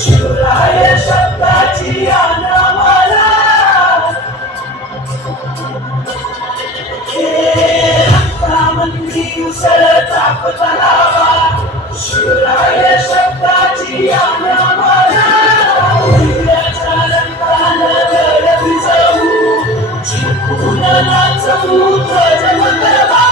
शिवराय शब्दाची आनामाला रक्तामंदी उसळता तलावा शिवराय शब्दाची आनामाला उद्याच्या रंगानं गड भिजवू जिंकून नाचवू ध्वज मंगळवा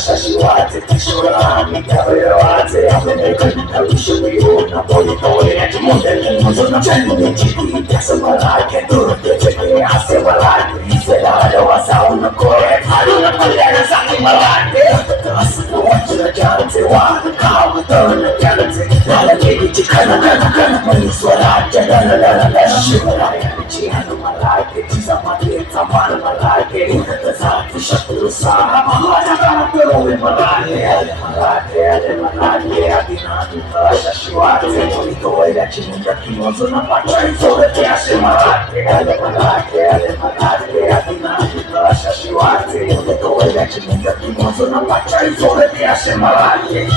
शशिवाचे किशोराने कवयवाचे आपले कंठ विषुवियोन पोलितोऱ्याची मोडल मजून चंदीची ती त्यास मराठे दुर्गचे असे मराठी सेलाडवा साऊ नको हाडून पडल्यानं सांगी मराठे असं वज्रजाचे वाद काम तण त्याचे लालकेची खन खन खन मनी स्वराज्य लल लल लल शिवरायांची हनुमराठेची समाधीचा मान मराठे उदत जाती शत्रू सारा महाराजा करोवे मराठे आले मराठे आदिनाथ शशिवाचे पोलितोऱ्याची मुंडकी मोजून पाठवाई सोडते असे मराठे आले मराठे आदिनाथ शशिवाचे पोलितोऱ्याची मुंडकी मोजून पाठवाई सोडते असे मराठे